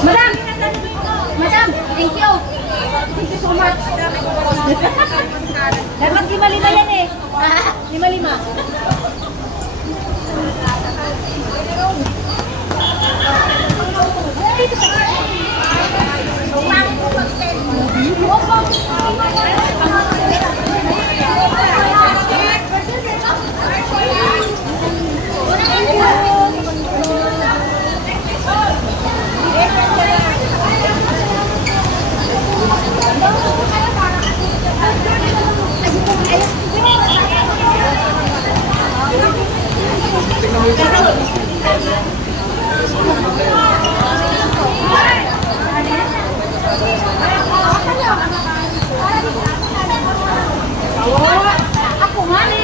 Madam! Madam! Thank you! Thank you so much! Dapat lima-lima yan eh! Lima-lima! Ako mali!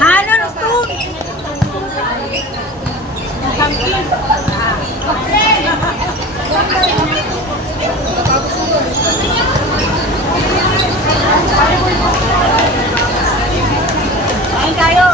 Ano, Stone? Kain tayo.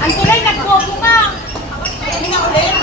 Ang kulay nagbobo ka. Hindi na ulit.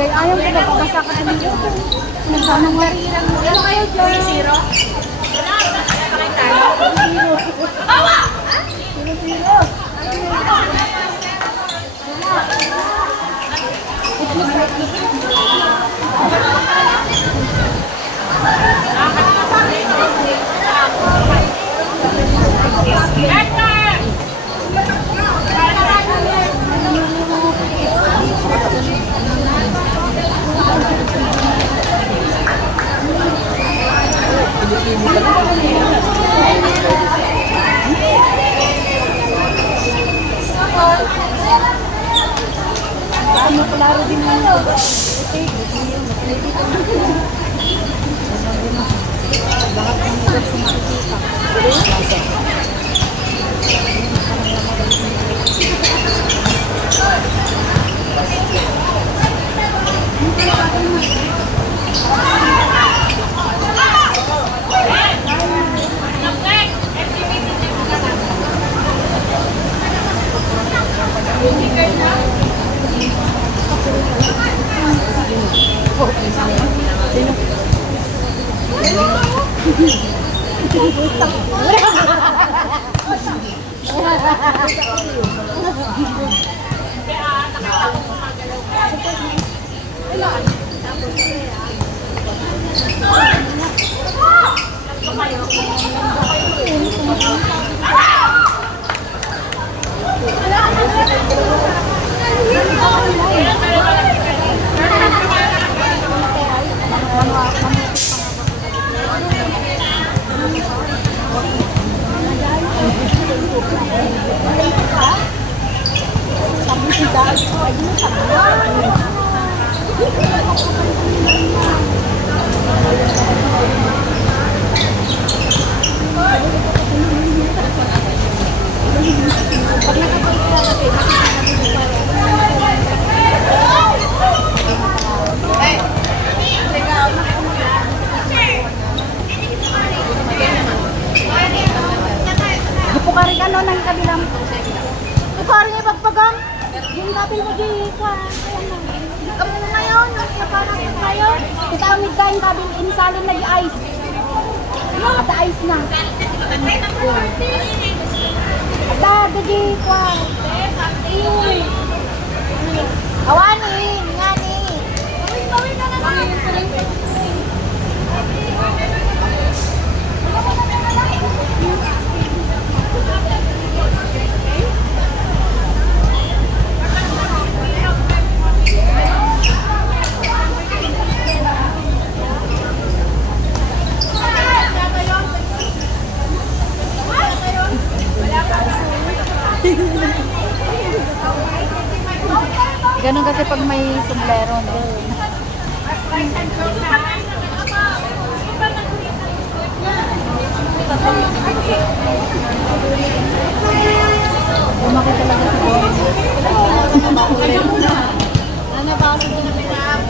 Gay ayaw ko na pagkasa ka namin yun. Nagsanang marilang mo. Ano kayo, Joy? Zero? Wala, pakita tayo. Bawa! Zero. Ano klaro din mo? Pukari ka no ng kabilang. Pukari niya pagpagang. Yung kapil mo di ka. Kami na ngayon. Naparang na tayo. Kita ang nagkain kabil inisalin na i-ice. Ata ice na. Ata gadi ka. Awanin. Ngani. Bawin na naman. Ganun kasi pag may sombrero, no? Lumaki talaga ito. Ano ba kasi ito na pinap?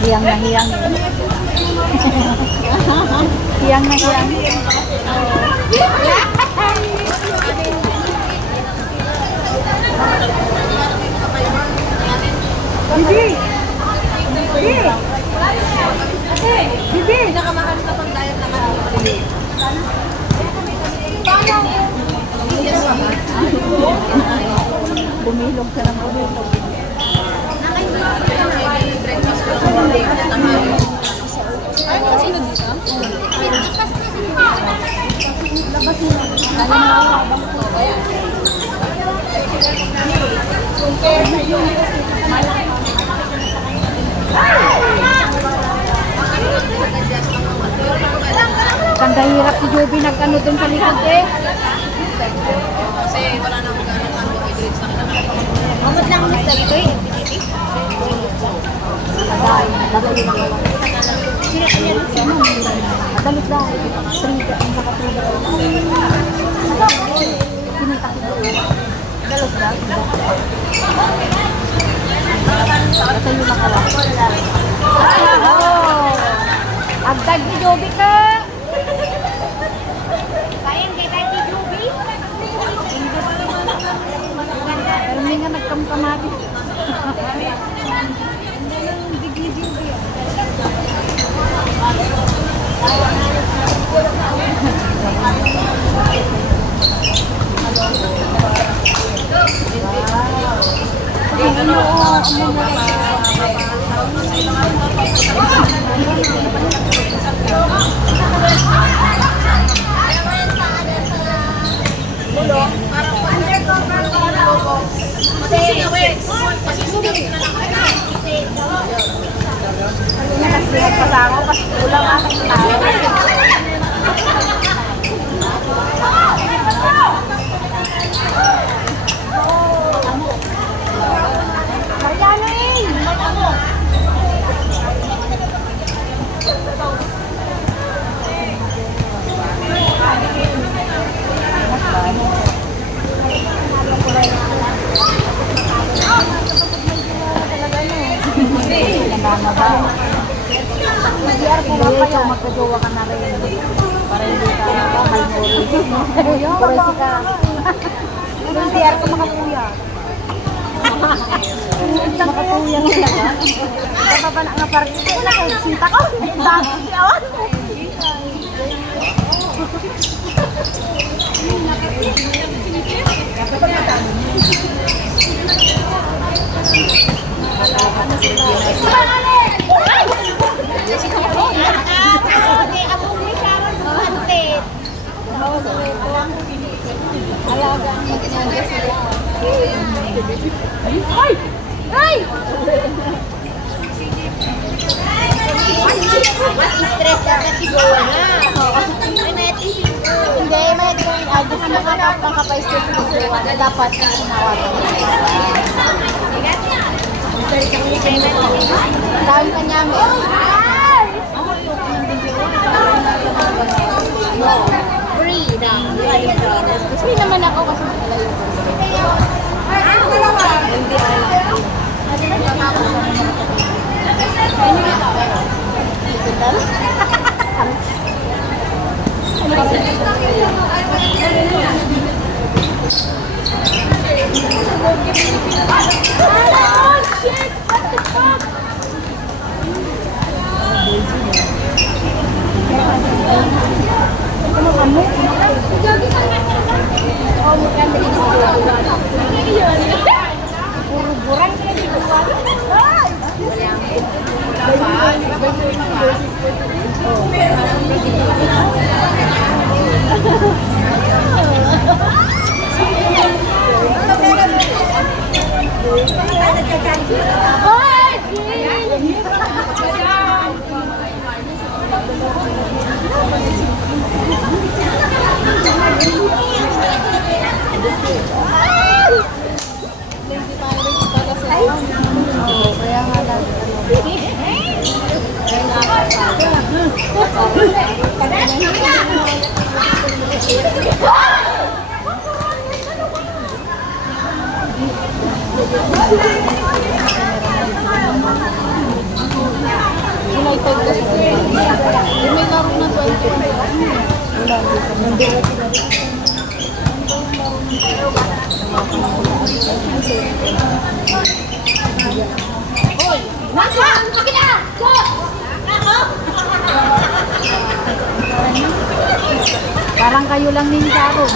Hiyang na hiyang. Hiyang na hiyang. Bibi! Bibi! Bibi! Nakamahal ka pang diet na kami. Bumilog ka ng bumilog. Labas mo. Ganda hirap si Joby nag-ano dun sa likod eh. Kasi wala na akong ganang carbohydrates na kinakain. Amot lang ang sa ito eh. Dalit dahil. Trigger ang nakatrigger. Pinita ko doon. Dalit dahil. Ito yung nakala. Agdag ni Joby ka! Sayang kay Daddy Joby? Pero hindi nga nagkamkamati. Nakasihat pa sa ako kasi ulang aking tao. Mariano eh! Nandama ba? Mag-DR ko nga pa yan. Magkajowa ka na rin. Para hindi ka makalmori. Kuresi ka. Mag-DR ko makapuya. Makapuya na talaga. Baka ba na nga parang ito? Nakasita ko. Dami si awan. Mas stress dapat igawa na. Ay, may atisip ko. Hindi, may gawin. Gusto mo makapag-stress sa gawa na dapat sinawagan. Dahil kanya mo. Free na. Free naman ako kasi malayo ko. Oh, shit! What the fuck? Burang ka dito. Kaya nga lang. United kasi. May laro na to. Hoy! Nasa! Sige na! Go! Ako! Parang kayo lang ni Sharon.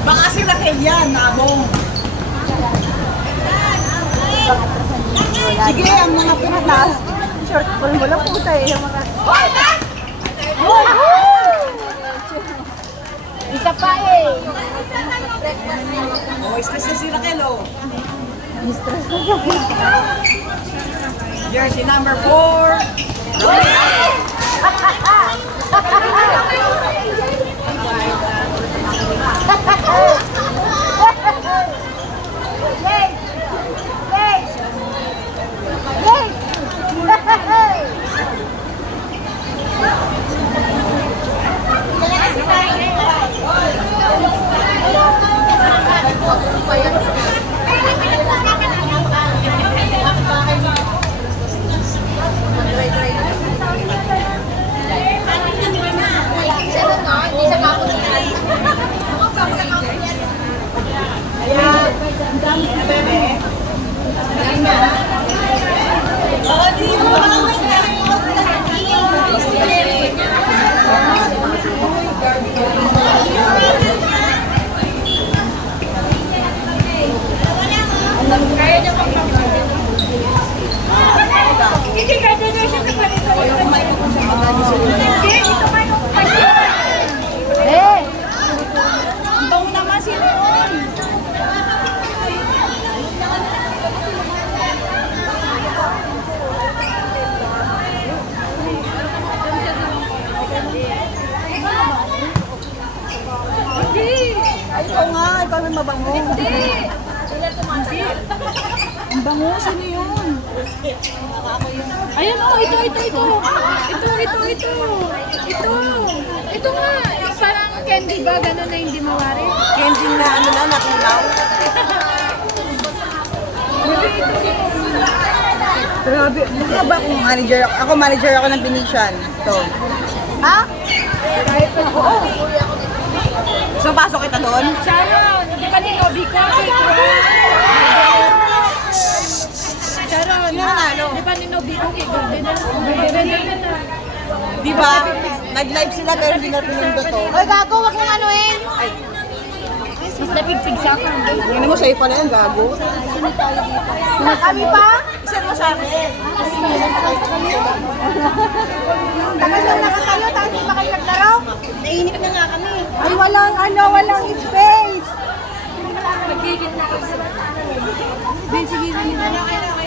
Baka sila kaya, nabong. Sige, ang mga pinatas. Short form mo lang puta eh. Yung mga... Hoy! Sas! Isa pa eh. Oh, stress na si Raquel, oh. Mistress na siya. Jersey number 4. Yay! Yay! Yay! Eh! Bang naman si Leon! Ay, ikaw nga. Ikaw may mabango. Ang bango, sino yun? Ayun oh, ito. Ito nga, yung parang candy ba, gano'n na hindi mawari. Candy na ano na, natulaw. Grabe. Mukha ba akong manager? Ako manager ako ng Venetian. Ito. Ha? So, pasok kita doon? Sharon, di ba ni Nobby ko? Sharon, Sino nanalo? di ba ni Nobby ko? Di ba? Nag-live sila pero hindi na pinundo to. Oy, gago, wag mong anuin. Mas napigpig sa akin. Tingnan mo, sa'yo pala yung gago. Kami pa? Isan mo sa akin. Tagasal na ka tayo, tapos di pa kayo naglaro? Nainip na nga kami. Ay, walang space. Magigit na kasi. Sige.